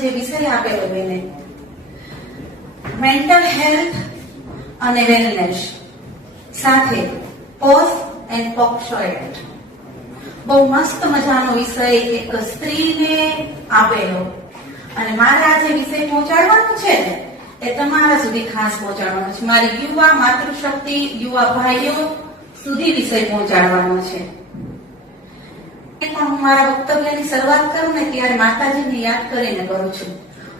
જે વિષય આપેલો બેને, મેન્ટલ હેલ્થ અને વેલનેસ સાથે પોસ્ટ એન્ડ પોક્સો એક્ટ, બહુ મસ્ત મજાનો વિષય એક સ્ત્રીને આપેલો. અને મારા જે વિષય પહોંચાડવાનો છે ને એ તમારા સુધી ખાસ પહોંચાડવાનો છે. મારી યુવા માતૃશક્તિ, યુવા ભાઈઓ સુધી વિષય પહોંચાડવાનો છે. પણ હું મારા વક્તવ્યની શરૂઆત કરું ને ત્યારે માતાજીને યાદ કરીને કરું છું.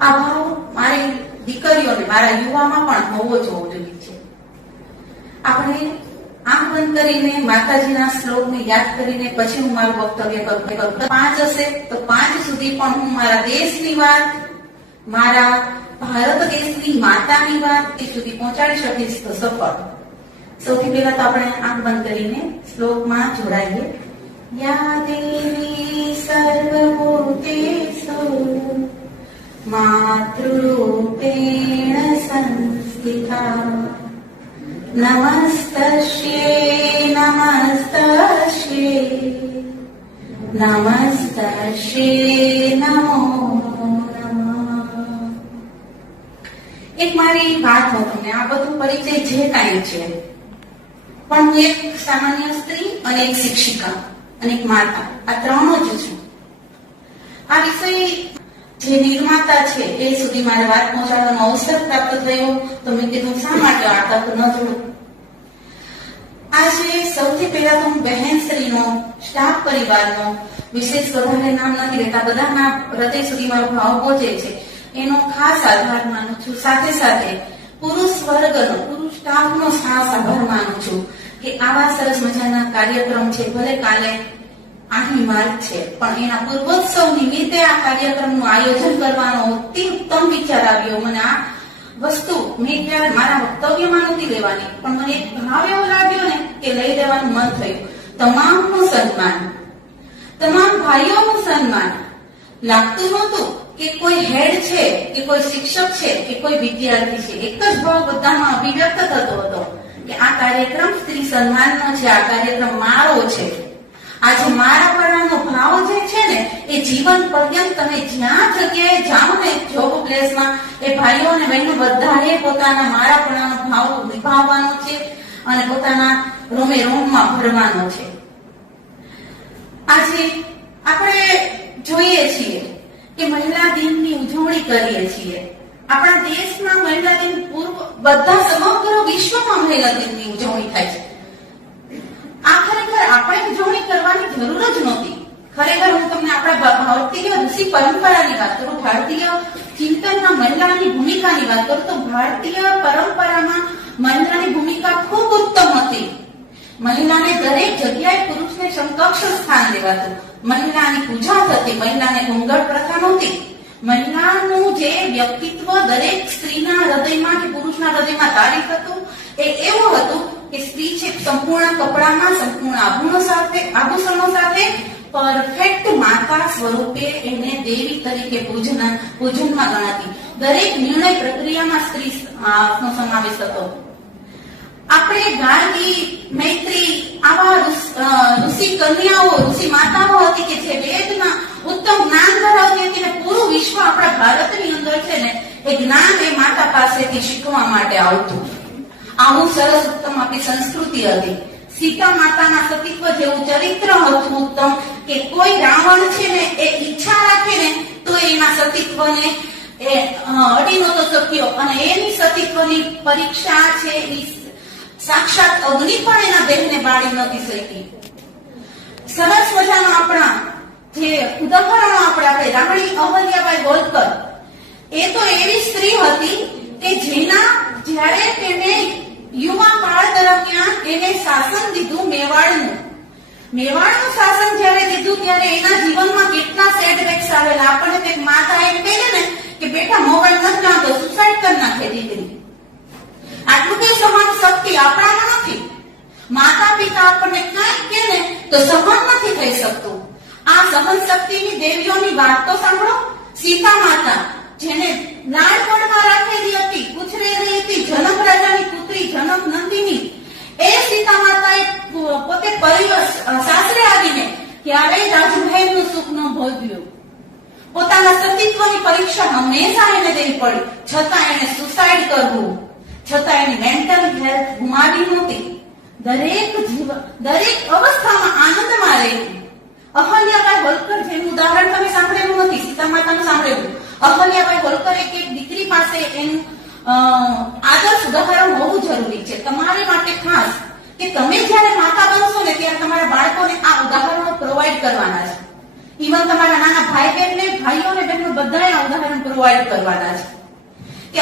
આ ભાવ મારી દીકરીઓને, મારા યુવામાં પણ હોવો જોઈએ છે. આપણે આંખ બંધ કરીને માતાજીના શ્લોકને યાદ કરીને પછી હું મારું વક્તવ્ય કરું. 5 હશે તો 5 સુધી પણ હું મારા દેશની વાત, મારા ભારત દેશની માતાની વાત એ સુધી પહોંચાડી શકીશ તો સફળ. સૌથી પહેલા તો આપણે આંખ બંધ કરીને શ્લોકમાં જોડાઈએ. યા દેવી સર્વભૂતેષુ માતૃરૂપેણ સંસ્થિતા નમસ્તસ્યે નમસ્તસ્યે નમસ્તસ્યે નમો નમઃ. એક મારી વાત હું તમને, આ બધું પરિચય જે કાંઈ છે, પણ હું એક સામાન્ય સ્ત્રી અને એક શિક્ષિકા અને એક માતા, આ ત્રણ જ છું. આ વિષય જે નિર્માતા છે એ સુધી મારે વાત પહોંચાડવાનો અવસર પ્રાપ્ત થયો તો મેં કીધું શા માટે આ તક ન જોડું. આજે સૌથી પહેલા તો હું બહેન શ્રીનો, સ્ટાફ પરિવારનો, વિશેષ વધારે નામ નથી લેતા, બધાના હૃદય સુધી મારો ભાવ પહોંચે છે એનો ખાસ આભાર માનું છું. સાથે સાથે પુરુષ વર્ગનો, પુરુષ સ્ટાફનો ખાસ આભાર માનું છું કે આવા સરસ મજાના કાર્યક્રમ છે. ભલે કાલે આહી માર્ગ છે પણ એના પૂર્વોત્સવ નિમિત્તે આ કાર્યક્રમનું આયોજન કરવાનો અતિ ઉત્તમ વિચાર આવ્યો. મને આ વસ્તુ મેં ત્યારે મારા વક્તવ્યમાં નથી લેવાની, પણ મને એક ભાવ એવો લાગ્યો ને કે લઈ લેવાનું મન થયું. તમામનું સન્માન, તમામ ભાઈઓનું સન્માન. લાગતું નહોતું કે કોઈ હેડ છે કે કોઈ શિક્ષક છે કે કોઈ વિદ્યાર્થી છે, એક જ ભાવ બધામાં અભિવ્યક્ત થતો હતો કે આ કાર્યક્રમ સ્ત્રી સન્માનનો છે, આ કાર્યક્રમ મારો છે. આજે મારા પરાનો ભાવ જે છે ને એ જીવન પર્યંત તમે જ્યાં જગ્યાએ જાઓ ને, જોબ પ્લેસમાં, એ ભાઈઓ અને બહેનો બધાએ પોતાના મારા પરાનો ભાવ નિભાવવાનો છે અને પોતાના રોમે રોમમાં ભરવાનો છે. આજે આપણે જોઈએ છીએ કે મહિલા દિનની ઉજવણી કરીએ છીએ. આપણા દેશમાં મહિલા દિન પૂર્વ બધા સમગ્ર વિશ્વમાં મહિલા દિનની ઉજવણી થાય છે. આ ખરેખર આપણે ઉજવણી કરવાની જરૂર જ નહોતી. ખરેખર હું તમને આપણા ભારતીય ઋષિ પરંપરાની વાત કરું, ભારતીય ચિંતનમાં મહિલાની ભૂમિકાની વાત કરું તો ભારતીય પરંપરામાં મહિલાની ભૂમિકા ખૂબ ઉત્તમ હતી. મહિલાને દરેક જગ્યાએ પુરુષને સમકક્ષ સ્થાન દેવાતું. મહિલાની પૂજા થતી, મહિલાને ઘૂંઘટ પ્રથા નહોતી. મહિલાનું જે વ્યક્તિત્વ દરેક સ્ત્રીના હૃદયમાં કે પુરુષના હૃદયમાં તારીફ હતું એ એવું હતું કે સ્ત્રી છે સંપૂર્ણ કપડામાં, સંપૂર્ણ આભૂષણો સાથે પરફેક્ટ માતા સ્વરૂપે એને દેવી તરીકે પૂજનમાં ગણાતી. દરેક નિર્ણય પ્રક્રિયામાં સ્ત્રી નો સમાવેશ હતો. આપણે ગાર્ગી, મૈત્રી આવા ઋષિ કન્યાઓ, ઋષિ માતાઓ હતી કે જે વેદના ઉત્તમ જ્ઞાન ધરાવતી હતી અને પૂરું વિશ્વ આપણા ભારતની અંદર છે ને એ જ્ઞાન એ માતા પાસેથી શીખવા માટે આવતું. આવું સરસ ઉત્તમ આપણી સંસ્કૃતિ હતી. સીતા માતાના સતીત્વ જેવું ચરિત્ર હતું ઉત્તમ કે કોઈ રાવણ છે ને એ ઈચ્છા રાખે ને તો એના સતીત્વને એ અડી નહોતો શક્યો અને એની સતીત્વની પરીક્ષા છે એ સાક્ષાત અગ્નિ પણ એના દેહને બાળી નહોતી શકી. સરસ મજાનો આપણા જે ઉદાહરણો આપણે રાણી અહલ્યાબાઈ હોલકર, એ તો એવી સ્ત્રી હતી કે જેના જ્યારે તેને યુવા કાળ દરમિયાન એને શાસન દીધું મેવાડનું શાસન જ્યારે દીધું ત્યારે એના જીવનમાં કેટલા સેટબેક્સ આવેલા. આપણને તે માતા એમ કહે ને કે બેટા મોબાઈલ નથી લાવતો, સુસાઇડ કરી નાખે દીકરી. આટલું કઈ સહન શક્તિ આપણામાં નથી. માતા પિતા આપણને કઈ કે ને તો સહન નથી થઈ શકતું. આ સહન શક્તિની દેવીઓની વાત તો સાંભળો. સીતા માતા જેને નાનપણમાં રાખેલી હતી, ઉછરેલી હતી, જનક રાજાની પુત્રી જનક નંદિની, એ સીતા માતાએ પોતે સાસરે આવીને ક્યારેય રાજમહેલનું સુખ ન ભોગવ્યું. પોતાના સતીત્વની પરીક્ષા હંમેશા એને દેવી પડી, છતાં એને સુસાઇડ કરવું, છતાં એની મેન્ટલ હેલ્થ ગુમાવી નહોતી. દરેક અવસ્થામાં આનંદમાં રહેતી. અહલ્યાબાઈ હોલકર જેનું ઉદાહરણ તમે સાંભળેલું નથી, સીતા માતાનું સાંભળેલું. અહલ્યાબાઈ હોલકર એક દીકરી પાસે એનું આદર્શ ઉદાહરણ હોવું જરૂરી છે તમારે માટે ખાસ, કે તમે જ્યારે માતા બનશો ને ત્યારે તમારા બાળકોને આ ઉદાહરણો પ્રોવાઈડ કરવાના છે. ઇવન તમારા નાના ભાઈ બહેનને, ભાઈઓને, બહેનો બધાએ આ ઉદાહરણ પ્રોવાઈડ કરવાના છે. કે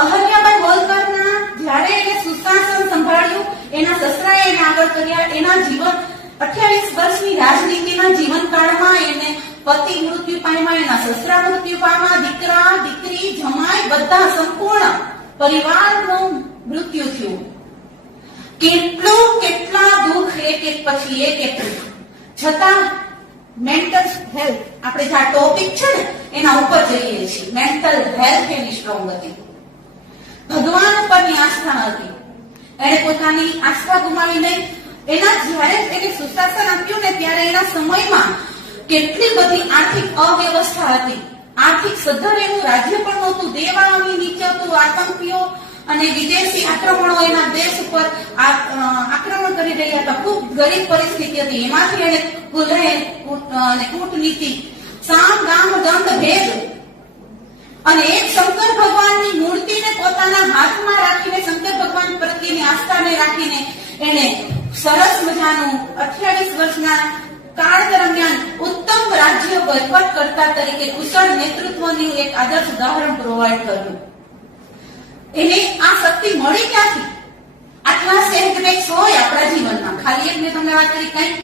અહલ્યાબાઈ હોલકરના જ્યારે એને સુશાસન સંભાળ્યું, એના સસરાએ એને આગળ કર્યા, એના જીવન 28 વર્ષની રાજનીતિના જીવનકાળમાં એને પતિ મૃત્યુ પામ્યા, એના સસરા મૃત્યુ પામ્યા, દીકરા, દીકરી, જમાઈ બધા સંપૂર્ણ પરિવારનું મૃત્યુ થયું. કેટલા દુઃખ એક પછી એક, છતાં મેન્ટલ હેલ્થ, આપણે જે આ ટોપિક છે ને એના ઉપર જઈએ છીએ. મેન્ટલ હેલ્થ એની સ્ટ્રોંગ હતી, ભગવાન ઉપરની આસ્થા હતી, એને પોતાની આસ્થા ગુમાવી નહીં. એના જ્યારે એને સુશાસન આપ્યું ને ત્યારે એના સમયમાં કેટલી બધી આર્થિક અવ્યવસ્થા હતી, આર્થિક સદ્ધર એવું રાજ્ય પણ નહોતું, દેવાળાની નીચે હતું, આતંકીઓ અને વિદેશી આક્રમણો એના દેશ ઉપર આક્રમણ કરી રહ્યા હતા, ખૂબ ગરીબ પરિસ્થિતિ હતી. એમાંથી એને કુલહે અને કૂટનીતિ, સામ દામ દંડ ભેદ અને એક શંકર ભગવાનની મૂર્તિને પોતાના હાથમાં રાખીને, શંકર ભગવાન પ્રત્યેની આસ્થાને રાખીને એને સરસ મજાનું 28 વર્ષના કાળ દરમિયાન ઉત્તમ રાજ્ય વહીવટ કરતા તરીકે કુશળ નેતૃત્વનું એક આદર્શ ઉદાહરણ પ્રોવાઈડ કર્યું. એને આ શક્તિ મળી ક્યાંથી? આટલા સેટબેક્સ હોય આપણા જીવનમાં, ખાલી એક મેં તમને વાત કરી, કઈ